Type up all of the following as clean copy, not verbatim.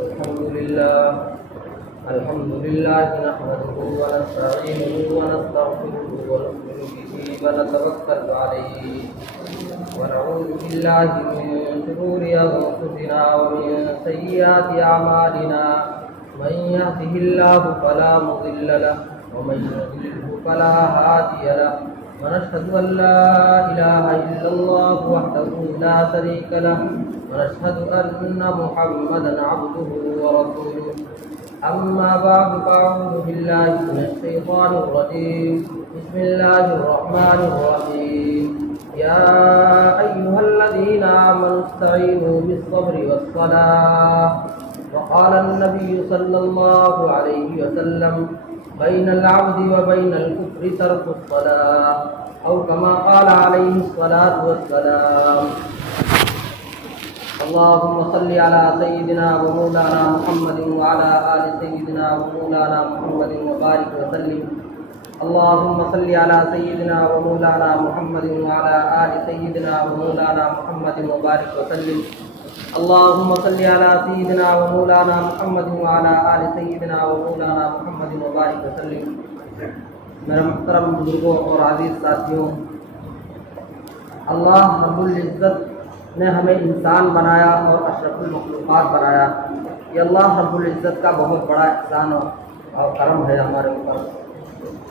الحمد لله نحمده ونستعينه ونستغفره ونؤمن به ونتوكل عليه ونعوذ بالله من شرور أنفسنا ومن سيئات أعمالنا من يهده الله فلا مضل له ومن يضلله فلا هادي له ونشهد أن لا إله إلا الله وحده لا شريك له ونشهد أن محمدا عبده ورسوله أما بعد فأعوذ بالله من الشيطان الرجيم بسم الله الرحمن الرحيم يا أيها الذين آمنوا استعينوا بالصبر والصلاة وقال النبي صلى الله عليه وسلم بين العبد وبين الكفر ترك الصلاة أو كما قال عليه الصلاة والسلام اللهم صل على سيدنا ومولانا محمد وعلى آل سيدنا ومولانا محمد وبارك وسلم اللهم صل على سيدنا ومولانا محمد وعلى آل سيدنا ومولانا محمد وبارك وسلم اللهم صل على سيدنا ومولانا محمد وعلى آل سيدنا ومولانا محمد وبارك وسلم. میرے محترم بزرگوں اور عزیز ساتھیوں، اللہ رب العزت نے ہمیں انسان بنایا اور اشرف المخلوقات بنایا. یہ اللہ رب العزت کا بہت بڑا احسان اور کرم ہے ہمارے اوپر.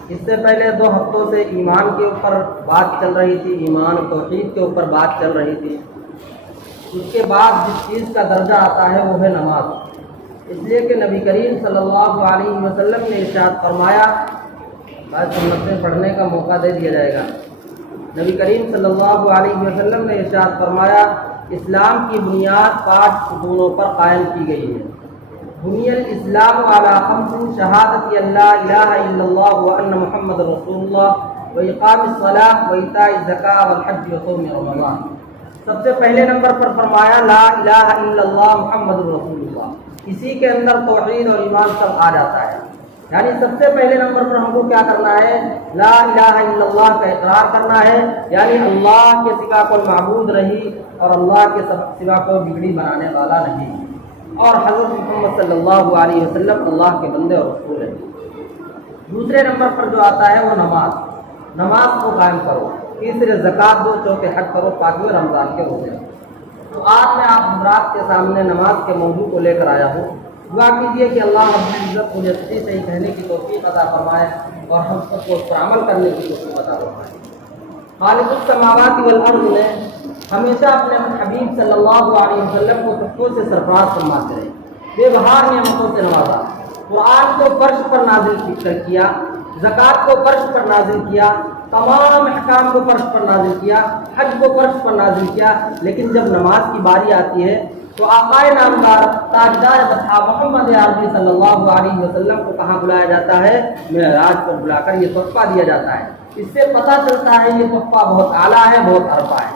اس سے پہلے 2 ہفتوں سے ایمان کے اوپر بات چل رہی تھی، ایمان توحید کے اوپر بات چل رہی تھی. اس کے بعد جس چیز کا درجہ آتا ہے وہ ہے نماز. اس لیے کہ نبی کریم صلی اللہ علیہ وسلم نے ارشاد فرمایا، بعض سنتیں پڑھنے کا موقع دے دیا جائے گا. نبی کریم صلی اللہ علیہ وسلم نے ارشاد فرمایا، اسلام کی بنیاد 5 ستونوں پر قائم کی گئی ہے. بنی الاسلام علی 5 شہادت اللہ الہ الا اللہ وان محمد رسول اللہ واقام الصلاۃ وایتاء الزکاۃ والحج وصوم رمضان. سب سے پہلے نمبر پر فرمایا لا الہ الا اللہ محمد رسول اللہ. اسی کے اندر توحید اور ایمان سب آ جاتا ہے. یعنی سب سے پہلے نمبر پر ہم کو کیا کرنا ہے؟ لا الہ الا اللہ کا اقرار کرنا ہے. یعنی اللہ کے سوا کوئی معبود نہیں اور اللہ کے سوا کوئی بگڑی بنانے والا نہیں، اور حضرت محمد صلی اللہ علیہ وسلم اللہ کے بندے اور رسول ہیں. دوسرے نمبر پر جو آتا ہے وہ نماز. نماز کو قائم کرو. تیسرے زکوٰۃ دو. چوتھے حج کرو، 5ویں رمضان کے روزے. تو آج میں آپ حضرات کے سامنے نماز کے موضوع کو لے کر آیا ہوں. دعا کیجیے کہ اللہ رب العزت مجھے صحیح کہنے کی توفیق عطا فرمائے اور ہم سب کو اس پر عمل کرنے کی توفیق عطا فرمائے. خالق السماوات والارض نے ہمیشہ اپنے حبیب صلی اللہ علیہ وسلم کو تحفوں سے سرفراز فرماتے رہے، بے بہار نعمتوں سے نوازا. قرآن کو فرش پر نازل کیا، زکوٰۃ کو فرش پر نازل کیا، تمام احکام کو فرش پر نازل کیا، حج کو فرش پر نازل کیا. لیکن جب نماز کی باری آتی ہے تو آقا نامدار تاجدار اصحاب محمد عربی صلی اللہ علیہ وسلم کو کہاں بلایا جاتا ہے؟ معراج پر بلا کر یہ تحفہ دیا جاتا ہے. اس سے پتہ چلتا ہے یہ تحفہ بہت اعلیٰ ہے، بہت عرفہ ہے.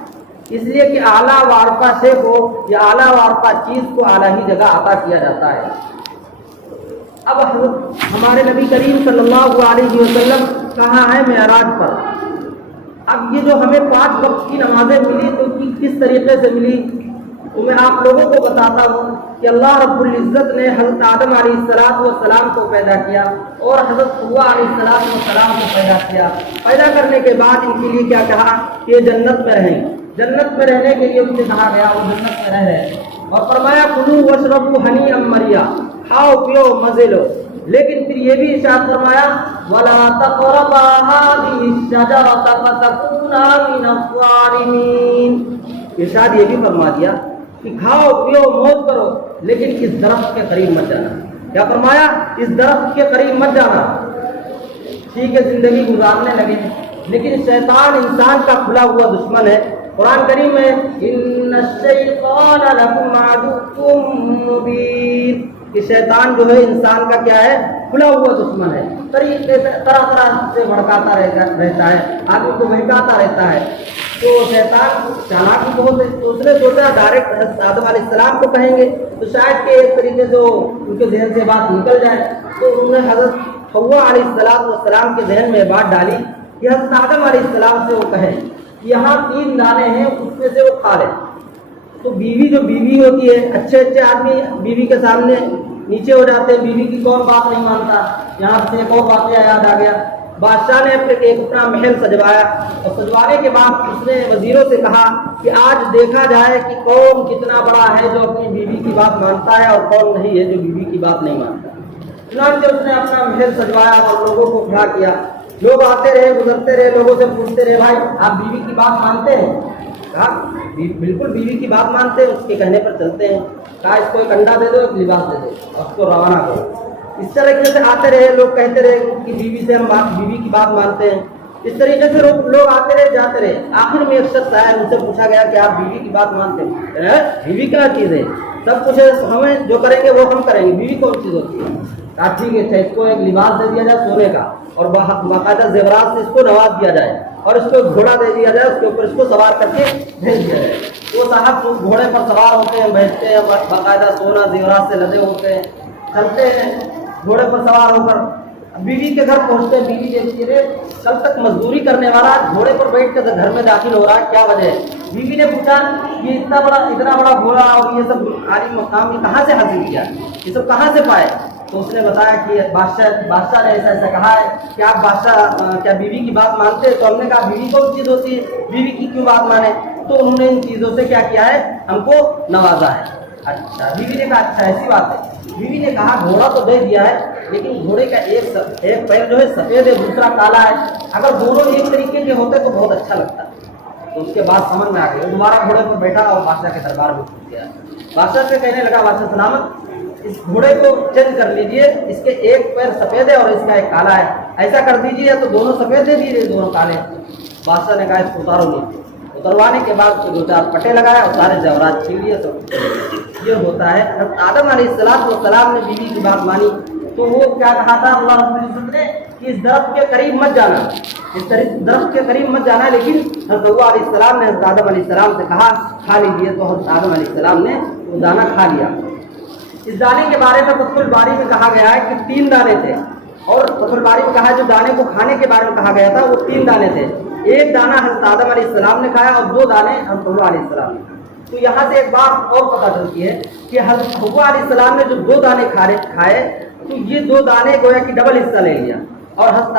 اس لیے کہ اعلیٰ و عرفہ شے کو یا اعلیٰ و عرفہ چیز کو اعلیٰ ہی جگہ عطا کیا جاتا ہے. اب ہمارے نبی کریم صلی اللہ علیہ وسلم کہاں ہے؟ معراج پر. اب یہ جو ہمیں 5 وقت کی نمازیں ملی تو کس طریقے سے ملی؟ تو میں آپ لوگوں کو بتاتا ہوں کہ اللہ رب العزت نے حضرت آدم علیہ السلام کو پیدا کیا اور حضرت حوا علیہ السلام کو پیدا کیا. پیدا کرنے کے بعد ان کے لیے کیا کہا کہ یہ جنت میں رہیں. جنت میں رہنے کے لیے مجھے کہا گیا، وہ جنت میں رہ رہے اور فرمایا کلوا واشربوا ہنیئا مریا، کھاؤ پیو مزے لو. لیکن پھر یہ بھی ارشاد فرمایا ولا تقربا هذه الشجرة فتكونا من الظالمين. ارشاد یہ بھی فرما دیا کہ کھاؤ پیو موج کرو لیکن اس درخت کے قریب مت جانا. کیا فرمایا؟ اس درخت کے قریب مت جانا. ٹھیک ہے، زندگی گزارنے لگے لیکن شیطان انسان کا کھلا ہوا دشمن ہے. قرآن کریم میں ان الشیطان لکم عدو مبین، کہ شیطان جو ہے انسان کا کیا ہے؟ کھلا ہوا دشمن ہے. طرح سے بھڑکاتا رہتا ہے، آدمی کو بہکاتا رہتا ہے. تو شیطان چالاک بھی بہت ہے. تو اس نے سوچا ڈائریکٹ حضرت آدم علیہ السلام کو کہیں گے تو شاید کہ ایک طریقے سے ان کے ذہن سے بات نکل جائے. تو انہوں نے حضرت حوا علیہ السلام کے ذہن میں بات ڈالی کہ حضرت آدم علیہ السلام سے وہ کہیں یہاں 3 دانے ہیں، اس میں سے وہ کھا لیں. تو بیوی جو بیوی ہوتی ہے، اچھے اچھے آدمی بیوی کے سامنے نیچے ہو جاتے ہیں، بیوی کی کون بات نہیں مانتا۔ یہاں سے ایک اور واقعہ یاد آ گیا، بادشاہ نے اپنا محل سجوایا، اور سجوانے کے بعد اس نے وزیروں سے کہا کہ آج دیکھا جائے کہ کون کتنا بڑا ہے جو اپنی بیوی کی بات مانتا ہے اور کون نہیں ہے جو بیوی کی بات نہیں مانتا۔ چنانچہ اس نے اپنا محل سجوایا اور لوگوں کو کھڑا کیا، لوگ آتے رہے گزرتے رہے، لوگوں سے پوچھتے رہے بھائی آپ بیوی کی بات مانتے ہیں؟ کہا بالکل بیوی کی بات مانتے ہیں، اس کے کہنے پر چلتے ہیں۔ کہا اس کو ایک انڈا دے دو، ایک لباس دے دو اور اس کو روانہ کرو۔ اس طریقے سے آتے رہے لوگ، کہتے رہے کہ بیوی سے ہم بیوی کی بات مانتے ہیں۔ اس طریقے سے لوگ آتے رہے جاتے رہے، آخر میں ایک شخص آیا، ان سے پوچھا گیا کہ آپ بیوی کی بات مانتے ہیں؟ بیوی کیا چیز ہے؟ سب کچھ ہے، ہمیں جو کریں گے وہ ہم کریں گے، بیوی کون چیز ہوتی ہے؟ کہا ٹھیک ہے، اس کو ایک لباس دے دیا جائے سونے کا اور باقاعدہ زیورات سے اس کو نواز دیا جائے، اور اس کو گھوڑا دے دیا جائے، اس کے اوپر اس کو سوار کر کے بھیج دیا جائے۔ وہ صاحب گھوڑے پر سوار ہوتے ہیں، بیٹھتے ہیں، باقاعدہ سونا زیورات سے لدے ہوتے ہیں، چلتے ہیں گھوڑے پر سوار ہو کر، بیوی کے گھر پہنچتے ہیں۔ بیوی دیکھتی ہے کل تک مزدوری کرنے والا گھوڑے پر بیٹھ کر گھر میں داخل ہو رہا ہے، کیا وجہ ہے؟ بیوی نے پوچھا یہ اتنا بڑا گھوڑا اور یہ سب عالی مقام یہ کہاں سے حاصل کیا، یہ سب کہاں سے پائے؟ تو اس نے بتایا کہ بادشاہ نے ایسا ایسا کہا ہے کہ آپ بادشاہ کیا بیوی کی بات مانتے ہیں؟ تو ہم نے کہا بیوی کون چیز ہوتی ہے، بیوی کی کیوں بات مانے؟ تو انہوں نے ان چیزوں سے کیا کیا ہے، ہم کو نوازا ہے۔ اچھا، بیوی نے کہا اچھا ایسی بات ہے۔ بیوی نے کہا گھوڑا تو دے دیا ہے، لیکن گھوڑے کا ایک پیر جو ہے سفید ہے، دوسرا کالا ہے، اگر دونوں ایک طریقے کے ہوتے تو بہت اچھا لگتا۔ تو اس کے بعد سمجھ میں آ گئی، دوبارہ گھوڑے پر بیٹھا اور بادشاہ کے دربار میں پہنچ گیا۔ بادشاہ سے کہنے لگا بادشاہ سلامت، اس گھوڑے کو چینج کر لیجئے، اس کے ایک پیر سفید ہے اور اس کا ایک کالا ہے، ایسا کر دیجئے، یا تو دونوں سفید دے دیجئے دونوں کالے۔ بادشاہ نے کہا اس کو اتارو نیچے۔ اتروانے کے بعد اس کو 2-4 پٹے لگائے اور سارے زیورات چھین لیے۔ سب یہ ہوتا ہے۔ حضرت آدم علیہ السلام نے بیوی کی بات مانی تو وہ کیا کہا تھا اللہ رب العزت نے کہ اس درخت کے قریب مت جانا، اس درخت کے قریب مت جانا، لیکن حضرت حوا علیہ السلام نے حضرت آدم علیہ السلام سے کہا کھا لیجیے، تو حضرت آدم علیہ السلام نے وہ دانہ کھا لیا۔ اس دانے کے بارے میں فتح الباری میں کہا گیا ہے کہ 3 دانے تھے، اور فتح الباری میں کہا جو دانے کو کھانے کے بارے میں کہا گیا تھا وہ 3 دانے تھے۔ ایک دانہ حضرت آدم علیہ السلام نے کھایا اور 2 دانے حضرت حوا علیہ السلام نے۔ تو یہاں سے ایک بات اور پتہ چلتی ہے کہ حضرت حوا علیہ السلام نے جو 2 دانے کھائے تو یہ 2 دانے گویا کہ ڈبل حصہ لے لیا، اور حضرت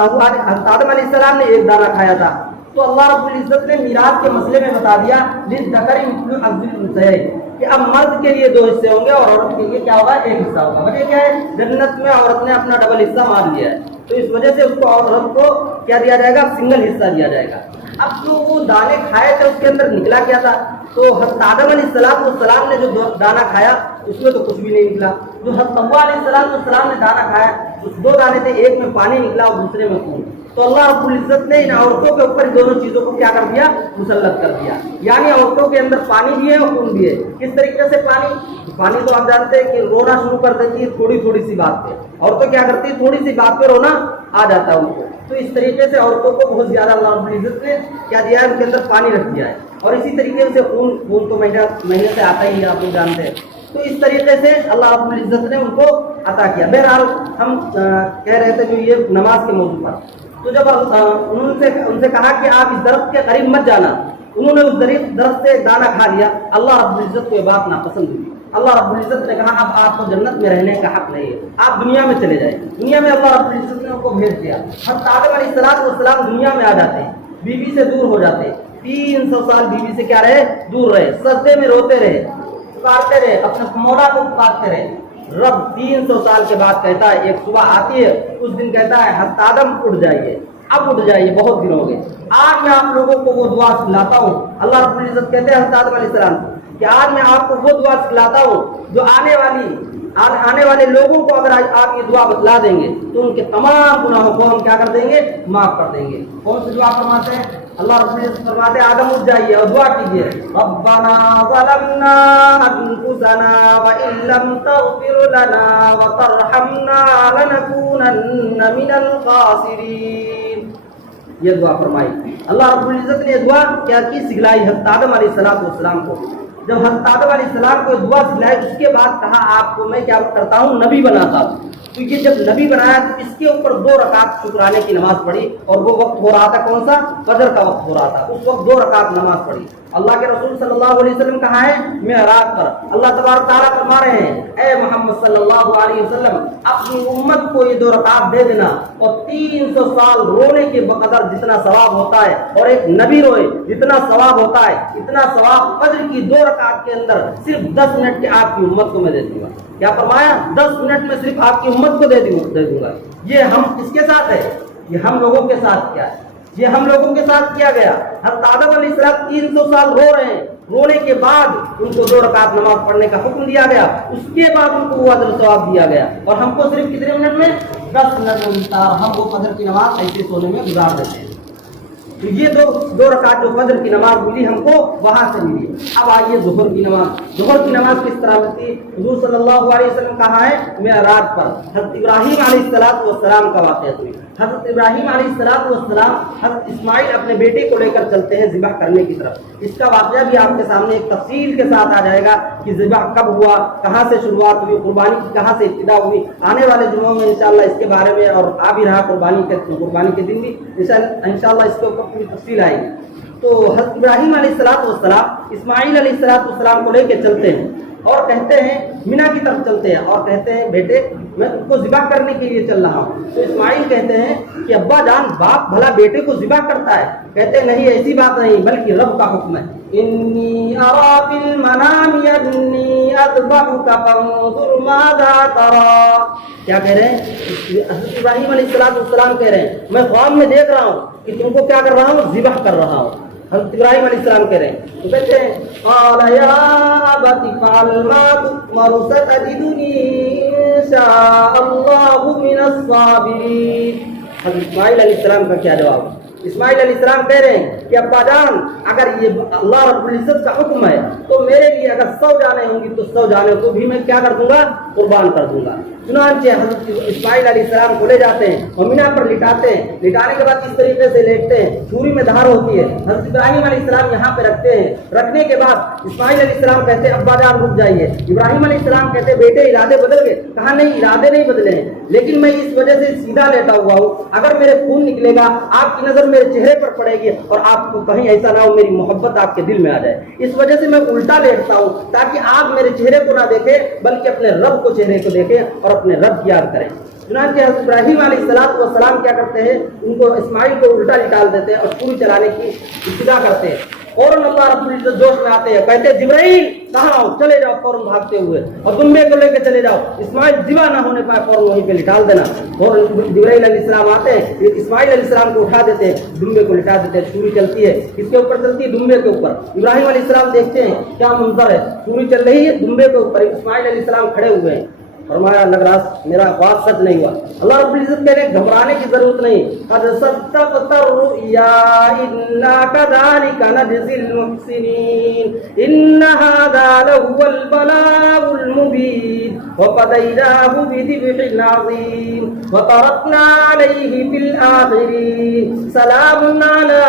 آدم علیہ السلام نے 1 دانہ کھایا تھا۔ تو اللہ رب العزت نے میراث کے مسئلے میں بتا دیا للذکر مثل حظ الانثیین کہ اب مرد کے لیے 2 حصے ہوں گے اور عورت کے لیے کیا ہوگا، 1 حصہ ہوگا۔ وجہ کیا ہے، جنت میں عورت نے اپنا ڈبل حصہ مان لیا ہے، تو اس وجہ سے اس کو عورت کو کیا دیا جائے گا، سنگل حصہ دیا جائے گا۔ اب جو وہ دانے کھائے تھے اس کے اندر نکلا کیا تھا؟ تو حضرت آدم علیہ السلام نے جو دانہ کھایا اس میں تو کچھ بھی نہیں نکلا۔ جو حضرت حوا علیہ السلام نے دانہ کھایا اس 2 دانے تھے، ایک میں پانی نکلا اور دوسرے میں خون۔ تو اللہ رب العزت نے ان عورتوں کے اوپر دونوں چیزوں کو کیا کر دیا، مسلط کر دیا، یعنی عورتوں کے اندر پانی بھی ہے اور خون بھی ہے۔ کس طریقے سے پانی تو آپ جانتے ہیں کہ رونا شروع کر دیتی ہے تھوڑی سی بات پہ، عورتیں کیا کرتی ہے، تھوڑی سی بات پہ رونا آ جاتا ہے ان کو۔ تو اس طریقے سے عورتوں کو بہت زیادہ اللہ رب العزت نے کیا دیا ہے، ان کے اندر پانی رکھ دیا ہے، اور اسی طریقے سے خون تو مہینے سے آتا ہی ہے، آپ لوگ جانتے ہیں۔ تو اس طریقے سے اللہ رب العزت نے ان کو عطا کیا۔ بہرحال ہم کہہ رہے تھے جو یہ نماز کے موضوع پر، تو جب ان سے کہا کہ آپ اس درخت کے قریب مت جانا، انہوں نے اس درخت سے دانہ کھا لیا، اللہ رب العزت کو یہ بات ناپسند ہوئی۔ اللہ رب العزت نے کہا اب آپ کو جنت میں رہنے کا حق نہیں ہے، آپ دنیا میں چلے جائیں۔ دنیا میں اللہ رب العزت نے ان کو بھیج دیا۔ حضرت آدم علیہ السلام دنیا میں آ جاتے ہیں، بیوی سے دور ہو جاتے، 300 سال بیوی سے کیا رہے، دور رہے، سجدے میں روتے رہے، پکارتے رہے، اپنے مولا کو پکارتے رہے۔ رب 300 سال کے بعد کہتا ہے، ایک صبح آتی ہے، اس دن کہتا ہے حضرت آدم اٹھ جائیے، اب اٹھ جائیے، بہت دن ہو گئے، آج میں آپ لوگوں کو وہ دعا سکھلاتا ہوں۔ اللہ رب العزت کہتے ہیں حضرت آدم علیہ السلام کہ آج میں آپ کو وہ دعا سکھلاتا ہوں جو آنے والے لوگوں کو اگر آج آپ یہ دعا بتلا دیں گے تو ان کے تمام گناہوں کو ہم کیا کر دیں گے، معاف کر دیں گے۔ کون سی دعا فرماتے ہیں؟ اللہ رب العزت فرماتے ہیں آدم اٹھ جائیے اور دعا کیجیے، ربنا ظلمنا انفسنا وان لم تغفر لنا وترحمنا لنكونن من الخاسرین۔ یہ دعا فرمائی اللہ رب العزت نے۔ دعا کیا کی، سکھلائی حضرت آدم علیہ السلام کو۔ جب حضرت آدم علیہ السلام کو دعا سکھلائی اس کے بعد کہا آپ کو میں کیا کرتا ہوں، نبی بناتا ہوں۔ تو یہ جب نبی بنایا تو اس کے اوپر 2 رکعت شکرانے کی نماز پڑھی، اور وہ وقت ہو رہا تھا کون سا؟ فجر کا وقت ہو رہا تھا، اس وقت 2 رکعت نماز پڑھی۔ اللہ کے رسول صلی اللہ علیہ وسلم کہا ہے معراج پر اللہ تبارک تعالیٰ فرما رہے ہیں اے محمد صلی اللہ علیہ وسلم اپنی امت کو یہ 2 رکعت دے دینا، اور 300 سال رونے کے بقدر جتنا ثواب ہوتا ہے، اور ایک نبی روئے جتنا ثواب ہوتا ہے، اتنا ثواب فجر کی 2 رکعت کے اندر صرف 10 منٹ کے آپ کی امت کو میں دے دوں گا۔ کیا فرمایا؟ 10 منٹ میں صرف آپ کی امت کو دے دوں گا۔ یہ ہم کس کے ساتھ ہے؟ یہ ہم لوگوں کے ساتھ کیا ہے؟ یہ ہم لوگوں کے ساتھ کیا گیا۔ حضرت آدم علیہ السلام 300 سال رو رہے ہیں، رونے کے بعد ان کو 2 رکعت نماز پڑھنے کا حکم دیا گیا، اس کے بعد ان کو وہ اجر و ثواب دیا گیا، اور ہم کو صرف کتنے منٹ میں؟ 10 منٹ میں ملتا ہے، ہم وہ فجر کی نماز ایسے سونے میں گزار دیتے ہیں۔ تو یہ 2 رکعت جو فجر کی نماز ملی ہم کو وہاں سے ملی۔ اب آئیے ظہر کی نماز۔ ظہر کی نماز کس طرح ملتی؟ حضور صلی اللہ علیہ وسلم کہا ہے معراج پر حضرت ابراہیم علیہ السلام کا واقعہ ہوئی۔ حضرت ابراہیم علیہ السلام حضرت اسماعیل اپنے بیٹے کو لے کر چلتے ہیں ذبح کرنے کی طرف۔ اس کا واقعہ بھی آپ کے سامنے ایک تفصیل کے ساتھ آ جائے گا کہ ذبح کب ہوا، کہاں سے شروعات ہوئی، قربانی کی کہاں سے ابتدا ہوئی۔ آنے والے دنوں میں انشاءاللہ اس کے بارے میں، اور آ بھی رہا قربانی کے دن بھی انشاءاللہ اس کے اوپر پوری تفصیل آئے گی۔ تو حضرت ابراہیم علیہ السلام اسماعیل علیہ السلام کو لے کے چلتے ہیں، اور کہتے ہیں مینا کی طرف چلتے ہیں، اور کہتے ہیں بیٹے میں تم کو ذبح کرنے کے لیے چل رہا ہوں۔ تو اسماعیل کہتے ہیں کہ ابا جان باپ بھلا بیٹے کو ذبح کرتا ہے؟ کہتے ہیں نہیں ایسی بات نہیں، بلکہ رب کا حکم ہے۔ انی ارا فی المنام انی اذبحک فانظر ماذا تری۔ کیا کہہ رہے ہیں؟ حضرت ابراہیم علیہ السلام کہہ رہے ہیں میں خواب میں دیکھ رہا ہوں کہ تم کو کیا کر رہا ہوں؟ ذبح کر رہا ہوں۔ حضرت ابراہیم علیہ السلام کہہ رہے ہیں، تو کہتے ہیں قال یا ابت فعل ما تؤمر ستجدنی ان شاء اللہ من الصابرین۔ حضرت اسماعیل علیہ السلام کا کیا جواب؟ اسماعیل علیہ السلام کہہ رہے ہیں کہ ابا جان اگر یہ اللہ رب العزت کا حکم ہے تو میرے لیے اگر 100 جانیں ہوں گی تو 100 جانیں کو بھی میں کیا کر دوں گا؟ قربان کر دوں گا۔ چنانچہ حضرت اسماعیل علیہ السلام کو لے جاتے ہیں اور مینا پر لٹاتے ہیں، لٹانے کے بعد اس طریقے سے لیٹتے ہیں، چھری میں دھار ہوتی ہے، حضرت ابراہیم علیہ السلام یہاں پہ رکھتے ہیں۔ رکھنے کے بعد اسماعیل علیہ السلام کہتے ہیں ابا جان رک جائیے۔ ابراہیم علیہ السلام کہتے ہیں بیٹے ارادے بدل گئے؟ کہا نہیں ارادے نہیں بدلے ہیں، لیکن میں اس وجہ سے سیدھا لیٹا ہوا ہوں، اگر میرے خون نکلے گا آپ کی نظر میرے چہرے پر پڑے گی، اور آپ کو کہیں ایسا نہ ہو میری محبت آپ کے دل میں آ جائے، اس وجہ سے میں الٹا لیٹتا ہوں تاکہ آپ میرے چہرے کو نہ دیکھیں بلکہ اپنے رب کو چہرے کو دیکھیں اور اپنے رب کی یاد کریں۔ چنانچہ حضرت ابراہیم علیہ السلام کیا کرتے ہیں؟ ان کو اسماعیل کو الٹا نکال دیتے ہیں اور چھری چلانے کی ابتدا کرتے ہیں۔ فوراً اللہ رب العزت جوش میں آتے ہیں، کہتے ہیں جبرائیل کہاں ہو؟ چلے جاؤ فوراً بھاگتے ہوئے، اور دمبے کو لے کے چلے جاؤ، اسماعیل ذبح نہ ہونے پائے فوراً وہیں پہ لٹال دینا۔ فوراً جبرائیل علیہ السلام آتے ہیں، اسماعیل علیہ السلام کو اٹھا دیتے ہیں، دمبے کو لٹا دیتے ہیں، چھری چلتی ہے اس کے اوپر چلتی ہے دمبے کے اوپر۔ ابراہیم علیہ السلام دیکھتے ہیں کیا منظر ہے، چھری چل رہی ہے دمبے کے اوپر، اسماعیل علیہ السلام کھڑے ہوئے ہیں۔ فرمایا لگ رہا میرا بات سچ نہیں ہوا۔ اللہ رب العزت کہہ رہے ہیں گھبرانے کی ضرورت نہیں، قد صدقت الرؤیا انا كذلك نجزي المحسنين ان هذا لهو البلاء المبين وفديناه بذبح عظيم وتركنا عليه في الآخرين سلام على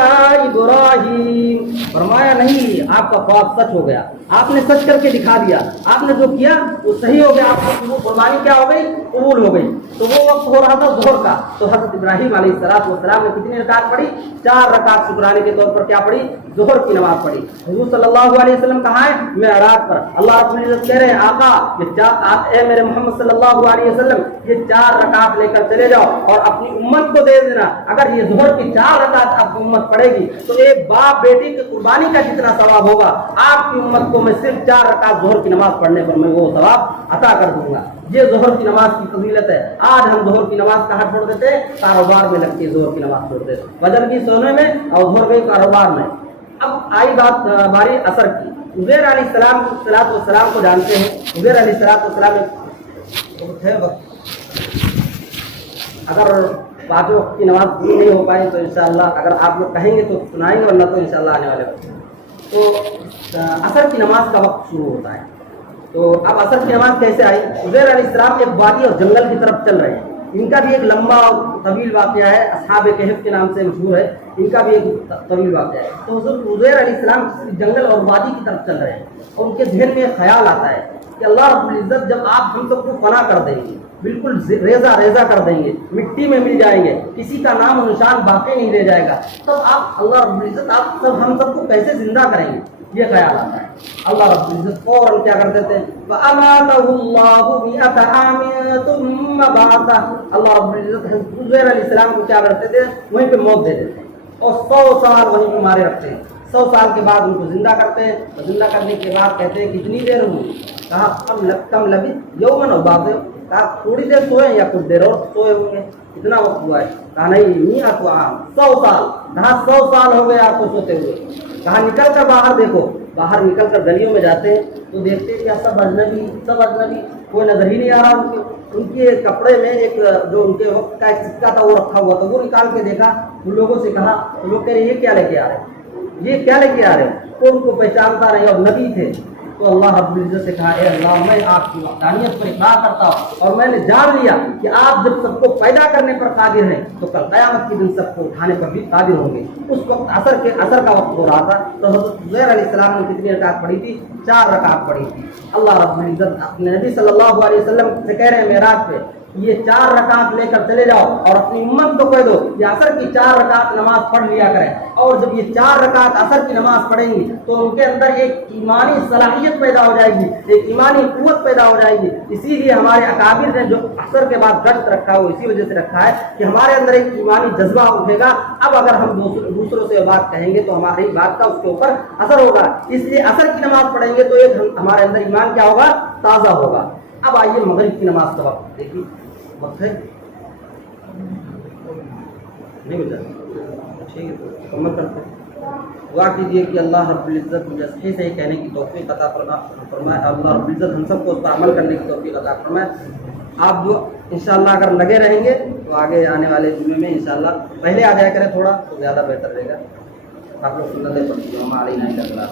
ابراہیم۔ فرمایا نہیں آپ کا خواب سچ ہو گیا، آپ نے سچ کر کے دکھا دیا، آپ نے جو کیا وہ صحیح ہو گیا، آپ کو قربانی کیا ہو گئی؟ قبول ہو گئی۔ تو وہ وقت ہو رہا تھا ظہر کا، تو حضرت ابراہیم علیہ السلام نے کتنی رکعت پڑھی؟ 4 رکعت شکرانے کے طور پر کیا پڑھی؟ ظہر کی نماز پڑھی۔ حضور صلی اللہ علیہ وسلم کہا ہے معراج پر اللہ رب العزت کہہ رہے ہیں آقا اے میرے محمد صلی اللہ علیہ وسلم یہ 4 رکعت لے کر چلے جاؤ اور اپنی امت کو دے دینا۔ اگر یہ ظہر کی 4 رکعت آپ کی امت پڑھے گی تو ایک باپ بیٹی کی قربانی کا جتنا ثواب ہوگا آپ کی امت کو میں صرف 4 رکعت ظہر کی نماز پڑھنے پر میں وہ ثواب عطا کر دوں گا۔ یہ ظہر کی نماز کی فضیلت ہے۔ آج ہم ظہر کی نماز کہاں چھوڑ دیتے ہیں؟ کاروبار میں لگتی ہے ظہر کی نماز چھوڑ دیتے، فجر کی سونے میں اور ظہر کی کاروبار میں۔ اب آئی بات باری اثر کی۔ عزیر علیہ السلام کو جانتے ہیں، عزیر علیہ السلام تھے وقت، اگر 5 وقت کی نماز پوری نہیں ہو پائی تو انشاءاللہ اگر آپ لوگ کہیں گے تو سنائیں گے، ورنہ تو انشاءاللہ آنے والے وقت۔ تو عصر کی نماز کا وقت شروع ہوتا ہے۔ تو اب عصر کی نماز کیسے آئی؟ عزیر علیہ السلام ایک وادی اور جنگل کی طرف چل رہے ہیں، ان کا بھی ایک لمبا اور طویل واقعہ ہے، اصحاب کہف کے نام سے مشہور ہے، ان کا بھی ایک طویل واقعہ ہے۔ تو حضرت عزیر علیہ السلام جنگل اور وادی کی طرف چل رہے ہیں اور ان کے ذہن میں خیال آتا ہے کہ اللہ رب العزت جب آپ ہم سب کو فنا کر دیں گے، بالکل ریزہ ریزہ کر دیں گے، مٹی میں مل جائیں گے، کسی کا نام و نشان باقی نہیں رہ جائے گا، تب آپ اللہ رب العزت آپ سب ہم سب کو کیسے زندہ کریں گے؟ یہ خیال آتا ہے۔ اللہ رب العزت فوراً کیا کر دیتے ہیں، فَأَمَاتَهُ اللَّهُ مِئَةَ عَامٍ ثُمَّ بَعَثَهُ، اللہ رب العزت حضرت عزیر علیہ السلام کو کیا کرتے تھے، وہیں پہ موت دے دیتے ہیں اور 100 سال وہیں پہ مارے رکھتے ہیں۔ 100 سال کے بعد ان کو زندہ کرتے ہیں، اور زندہ کرنے کے بعد کہتے ہیں کتنی دیر ہوئی؟ کہا کم لبثت یوماً أو بعض يوم، کہا تھوڑی دیر سوئے یا کچھ دیر اور سوئے ہوں گے، کتنا وقت ہوا ہے؟ کہا نہیں 100 عام، 100 سال، کہا 100 سال ہو گئے آپ کو سوتے ہوئے۔ کہا نکل کر باہر دیکھو، باہر نکل کر گلیوں میں جاتے ہیں تو دیکھتے ہیں کہ سب اجنبی، کوئی نظر ہی نہیں آ رہا ان کے کپڑے میں ایک جو ان کے وقت کا ایک سکہ تھا وہ رکھا ہوا تھا، وہ نکال کے دیکھا، ان لوگوں سے کہا، ان لوگ کہہ رہے یہ کیا لے کے آ رہے ہیں، یہ کیا لے کے آ رہے ہیں؟ وہ ان کو پہچانتا نہیں اور نبی تھے۔ تو اللہ رب العزت سے کہا اے اللہ میں آپ کی وحدانیت پر اقرار کرتا ہوں اور میں نے جان لیا کہ آپ جب سب کو پیدا کرنے پر قادر ہیں تو کل قیامت کے دن سب کو اٹھانے پر بھی قادر ہوں گے۔ اس وقت عصر کا وقت ہو رہا تھا تو حضرت عزیر علیہ السلام نے کتنی رکعت پڑھی تھی؟ 4 رکعت پڑھی تھی۔ اللہ رب العزت اپنے نبی صلی اللہ علیہ وسلم سے کہہ رہے ہیں معراج پہ یہ 4 رکعت لے کر چلے جاؤ اور اپنی امت کو کہہ دو یہ عصر کی 4 رکعت نماز پڑھ لیا کریں، اور جب یہ 4 رکعت عصر کی نماز پڑھیں گی تو ان کے اندر ایک ایمانی صلاحیت پیدا ہو جائے گی، ایک ایمانی قوت پیدا ہو جائے گی۔ اسی لیے ہمارے اکابر نے جو عصر کے بعد گشت رکھا ہے وہ اسی وجہ سے رکھا ہے کہ ہمارے اندر ایک ایمانی جذبہ اٹھے گا، اب اگر ہم دوسروں سے بات کہیں گے تو ہماری بات کا اس کے اوپر اثر ہوگا، اس لیے عصر کی نماز پڑھیں گے تو ایک ہمارے اندر ایمان کیا ہوگا؟ تازہ ہوگا۔ اب آئیے مغرب کی نماز کا وقت دیکھیے، وقت ہے نہیں بچا، ٹھیک ہے مکمل کرتے ہیں۔ دعا کیجیے کہ اللہ رب العزت مجھے صحیح کہنے کی توفیق عطا فرمائے، اللہ رب العزت ہم سب کو اس پر عمل کرنے کی توفیق عطا فرمائے۔ آپ جو انشاءاللہ اگر لگے رہیں گے تو آگے آنے والے جمعے میں انشاءاللہ پہلے آ جایا کریں تھوڑا تو زیادہ بہتر رہے گا۔ آپ لوگ سنتیں پڑھیے، ہمارے نہیں کرنا۔